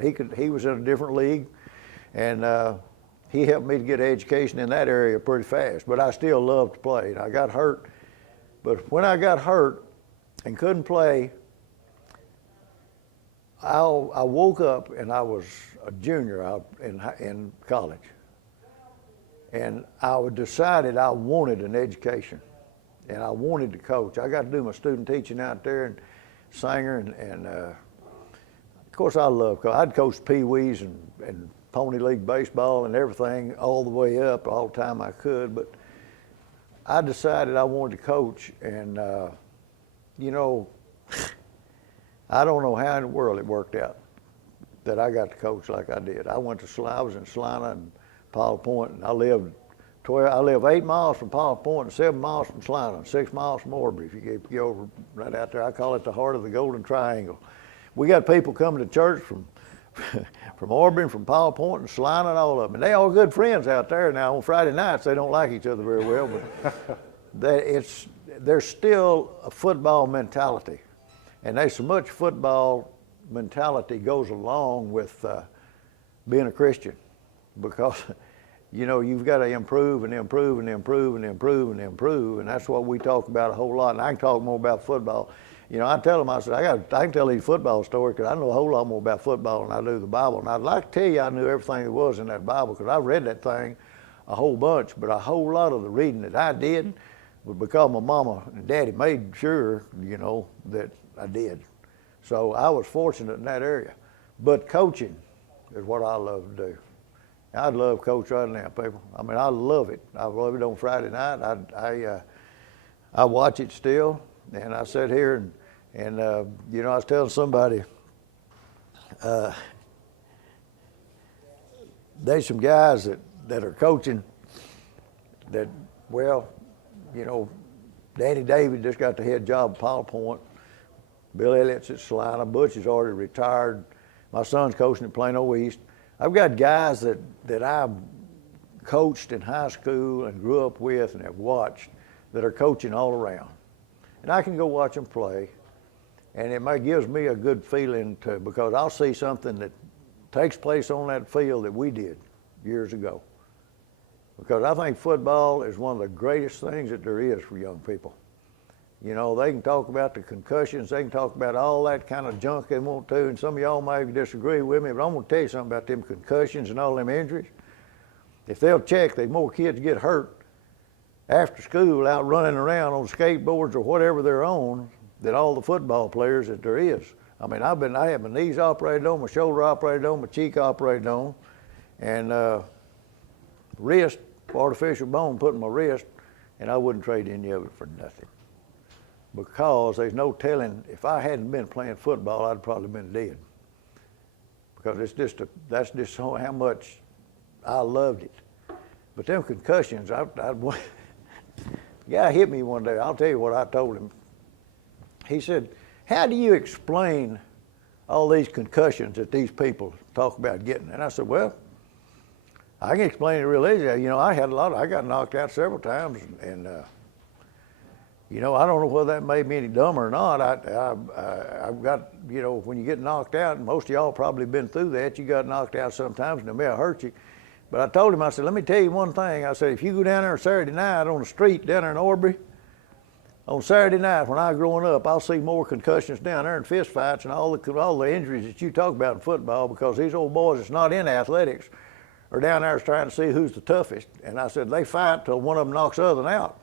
He was in a different league, and he helped me to get an education in that area pretty fast. But I still loved to play. And I got hurt, but when I got hurt and couldn't play, I woke up and I was a junior out in college, and I decided I wanted an education, and I wanted to coach. I got to do my student teaching out there and Sanger, and of course I love. I'd coached Pee Wees and Pony League baseball and everything all the way up all the time I could, but I decided I wanted to coach, and you know, I don't know how in the world it worked out that I got to coach like I did. I was in Salina and Powell Point, and I lived 8 miles from Powell Point and 7 miles from Salina, and 6 miles from Aubrey. If you go over right out there, I call it the heart of the Golden Triangle. We got people coming to church from from Aubrey, from Powell Point and Salina, and all of them. And they all good friends out there. Now on Friday nights they don't like each other very well, but there's still a football mentality, and there's so much football mentality goes along with being a Christian, because you know, you've got to improve and improve and improve and improve and improve, and that's what we talk about a whole lot. And I can talk more about football. You know, I tell them, I said, I can tell these football stories because I know a whole lot more about football than I do the Bible. And I'd like to tell you I knew everything there was in that Bible, because I read that thing a whole bunch, but a whole lot of the reading that I did was because my mama and daddy made sure, you know, that I did. So I was fortunate in that area. But coaching is what I love to do. I'd love to coach right now, people. I mean, I love it. I love it on Friday night. I watch it still, and I sit here and you know, I was telling somebody, there's some guys that are coaching that, well, you know, Danny David just got the head job at Powell Point. Bill Elliott's at Salina. Butch is already retired. My son's coaching at Plano East. I've got guys that I've coached in high school and grew up with and have watched that are coaching all around. And I can go watch them play, and it gives me a good feeling because I'll see something that takes place on that field that we did years ago. Because I think football is one of the greatest things that there is for young people. You know, they can talk about the concussions, they can talk about all that kind of junk they want to, and some of y'all may disagree with me, but I'm gonna tell you something about them concussions and all them injuries. If they'll check, there's more kids get hurt after school out running around on skateboards or whatever they're on than all the football players that there is. I mean, I had my knees operated on, my shoulder operated on, my cheek operated on, and wrist, artificial bone put in my wrist, and I wouldn't trade any of it for nothing. Because there's no telling, if I hadn't been playing football, I'd probably been dead. Because that's just how much I loved it. But them concussions, the guy hit me one day. I'll tell you what I told him. He said, how do you explain all these concussions that these people talk about getting? And I said, well, I can explain it real easy. You know, I got knocked out several times, and you know, I don't know whether that made me any dumber or not. I've got, you know, when you get knocked out, and most of y'all probably been through that, you got knocked out sometimes and it may have hurt you. But I told him, I said, let me tell you one thing. I said, if you go down there Saturday night on the street down there in Aubrey, on Saturday night when I was growing up, I'll see more concussions down there and fist fights and all the injuries that you talk about in football, because these old boys that's not in athletics are down there trying to see who's the toughest. And I said, they fight till one of them knocks the other out.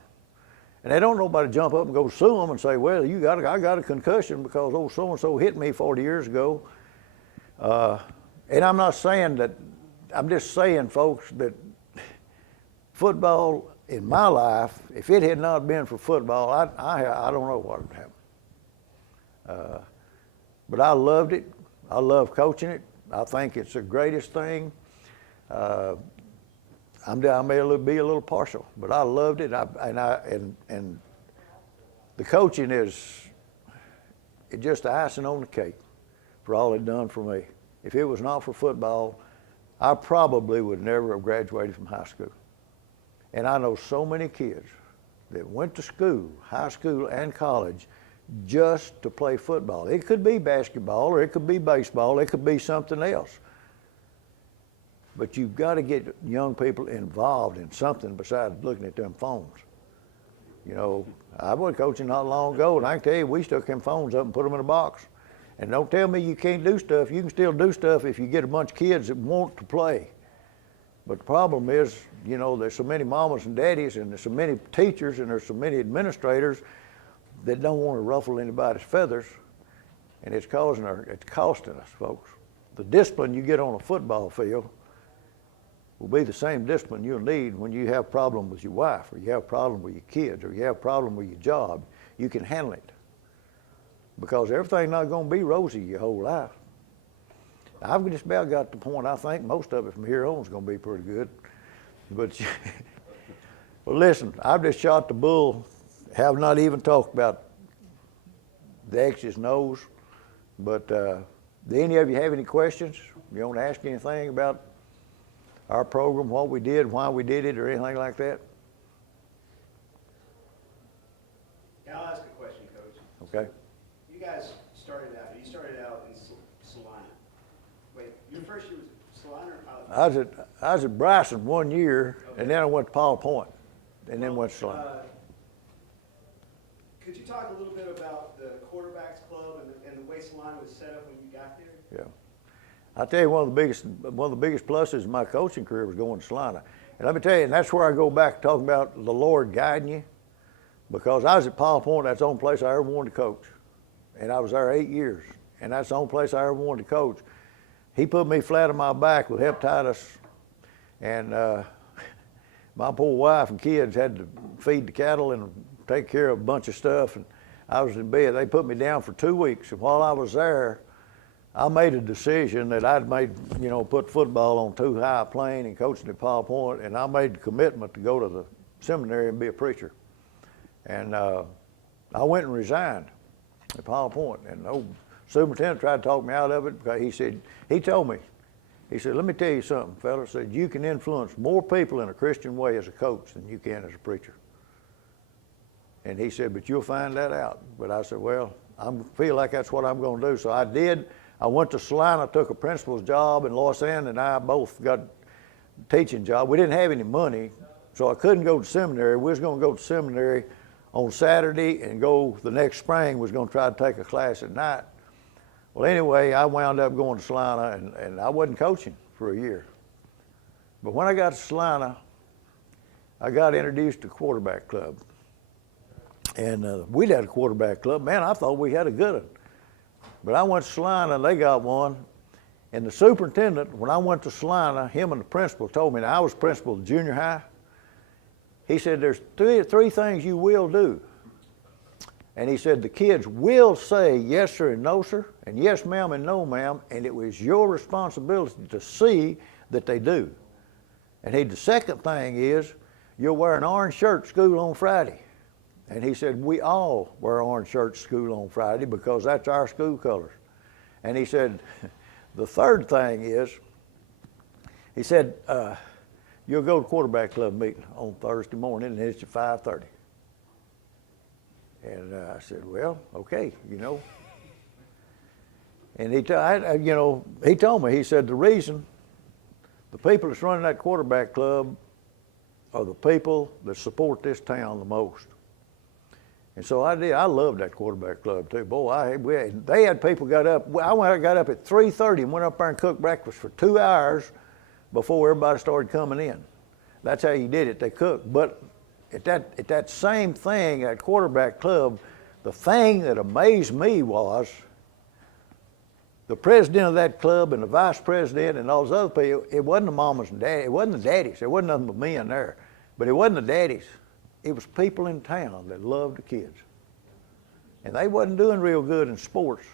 And they don't nobody jump up and go sue them and say, well, I got a concussion because old so-and-so hit me 40 years ago. And I'm not saying that, I'm just saying, folks, that football in my life, if it had not been for football, I don't know what would happen. But I loved it. I love coaching it. I think it's the greatest thing. I may be a little partial, but I loved it. And the coaching is just the icing on the cake for all it done for me. If it was not for football, I probably would never have graduated from high school. And I know so many kids that went to school, high school and college, just to play football. It could be basketball, or it could be baseball, it could be something else. But you've got to get young people involved in something besides looking at them phones. You know, I was coaching not long ago, and I can tell you, we stuck them phones up and put them in a box. And don't tell me you can't do stuff. You can still do stuff if you get a bunch of kids that want to play. But the problem is, you know, there's so many mamas and daddies, and there's so many teachers, and there's so many administrators that don't want to ruffle anybody's feathers, and it's costing us, folks. The discipline you get on a football field will be the same discipline you'll need when you have a problem with your wife, or you have a problem with your kids, or you have a problem with your job. You can handle it, because everything's not going to be rosy your whole life. I've just about got to the point, I think most of it from here on is going to be pretty good. But, well, listen, I've just shot the bull, have not even talked about the X's and O's. But do any of you have any questions? You want to ask anything about our program, what we did, why we did it, or anything like that? Yeah, I'll ask a question, Coach. Okay. You guys started out in Salina. Wait, your first year was Salina or Pilot Point? I was at Bryson 1 year, okay. And then I went to Pilot Point, and then went to Salina. Could you talk a little bit about the quarterbacks club and the way Salina was set up when you got there? Yeah. I'll tell you, one of the biggest pluses of my coaching career was going to Salina. And let me tell you, and that's where I go back to talking about the Lord guiding you, because I was at Pilot Point. That's the only place I ever wanted to coach. And I was there 8 years, and that's the only place I ever wanted to coach. He put me flat on my back with hepatitis, and my poor wife and kids had to feed the cattle and take care of a bunch of stuff, and I was in bed. They put me down for 2 weeks, and while I was there, I made a decision that I'd put football on too high a plane and coaching at Pilot Point, and I made the commitment to go to the seminary and be a preacher. And I went and resigned at Pilot Point, and the old superintendent tried to talk me out of it, because he told me, he said, let me tell you something, fella. He said, you can influence more people in a Christian way as a coach than you can as a preacher. And he said, but you'll find that out. But I said, well, I feel like that's what I'm going to do. So I did. I went to Salina, took a principal's job, and Lois Ann and I both got a teaching job. We didn't have any money, so I couldn't go to seminary. We was going to go to seminary on Saturday and go the next spring. Was going to try to take a class at night. Well, anyway, I wound up going to Salina, and I wasn't coaching for a year. But when I got to Salina, I got introduced to quarterback club. And we'd had a quarterback club. Man, I thought we had a good one. But I went to Salina, and they got one. And the superintendent, when I went to Salina, him and the principal told me, now I was principal of junior high. He said, there's three things you will do. And he said, the kids will say yes sir and no sir, and yes ma'am and no ma'am, and it was your responsibility to see that they do. And the second thing is, you'll wear an orange shirt to school on Friday. And he said, we all wear orange shirts to school on Friday because that's our school colors. And he said, the third thing is, he said, you'll go to quarterback club meeting on Thursday morning, and it's at 5:30. And I said, well, okay, And he told me, he said, the reason the people that's running that quarterback club are the people that support this town the most. And so I did. I loved that quarterback club too. Boy, they had people got up. I got up at 3:30 and went up there and cooked breakfast for 2 hours before everybody started coming in. That's how you did it. They cooked. But at that same thing, at quarterback club, the thing that amazed me was the president of that club and the vice president and all those other people. It wasn't the mamas and daddies. It wasn't the daddies. There wasn't nothing but men there. But it wasn't the daddies. It was people in town that loved the kids. And they wasn't doing real good in sports,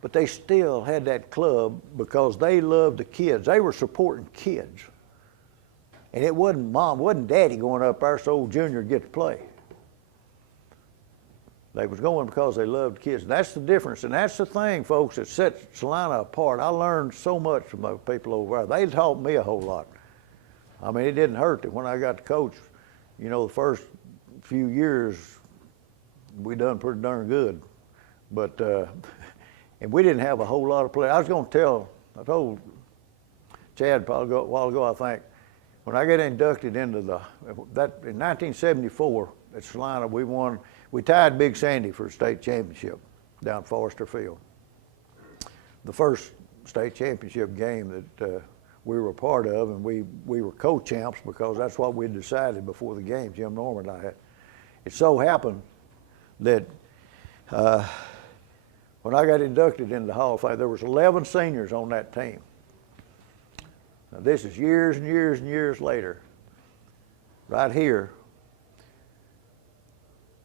but they still had that club because they loved the kids. They were supporting kids. And it wasn't mom, wasn't daddy going up there so old Junior would get to play. They was going because they loved kids. And that's the difference. And that's the thing, folks, that sets Salina apart. I learned so much from those people over there. They taught me a whole lot. I mean, it didn't hurt that when I got to coach, the first few years, we done pretty darn good. But, and we didn't have a whole lot of players. I was going to I told Chad probably a while ago, I think, when I got inducted into in 1974 at Salina, we tied Big Sandy for a state championship down Forrester Field. The first state championship game that we were a part of, and we were co-champs because that's what we had decided before the game, Jim Norman and I had. It so happened that when I got inducted into the Hall of Fame, there was 11 seniors on that team. Now, this is years and years and years later. Right here,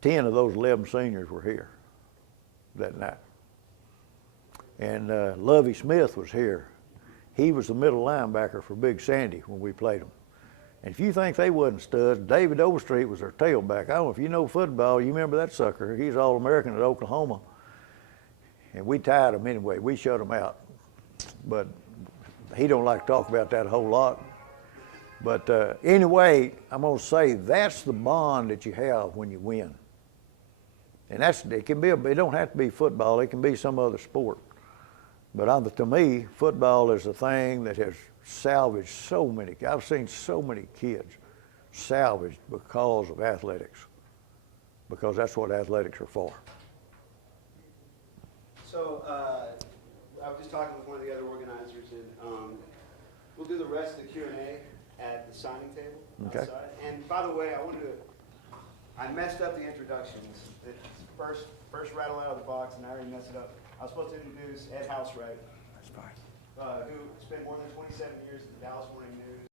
10 of those 11 seniors were here that night. And Lovey Smith was here. He was the middle linebacker for Big Sandy when we played them. And if you think they wasn't studs, David Overstreet was their tailback. I don't know if you know football, you remember that sucker. He's All-American at Oklahoma. And we tied him anyway. We shut him out. But he don't like to talk about that a whole lot. But anyway, I'm going to say that's the bond that you have when you win. And it can be, it don't have to be football. It can be some other sport. But to me, football is the thing that has salvaged so many. I've seen so many kids salvaged because of athletics, because that's what athletics are for. So I was just talking with one of the other organizers, and we'll do the rest of the Q&A at the signing table outside. Okay. And by the way, I messed up the introductions. The first rattle out of the box, and I already messed it up. I was supposed to introduce Ed Housewright, That's fine. who spent more than 27 years at the Dallas Morning News.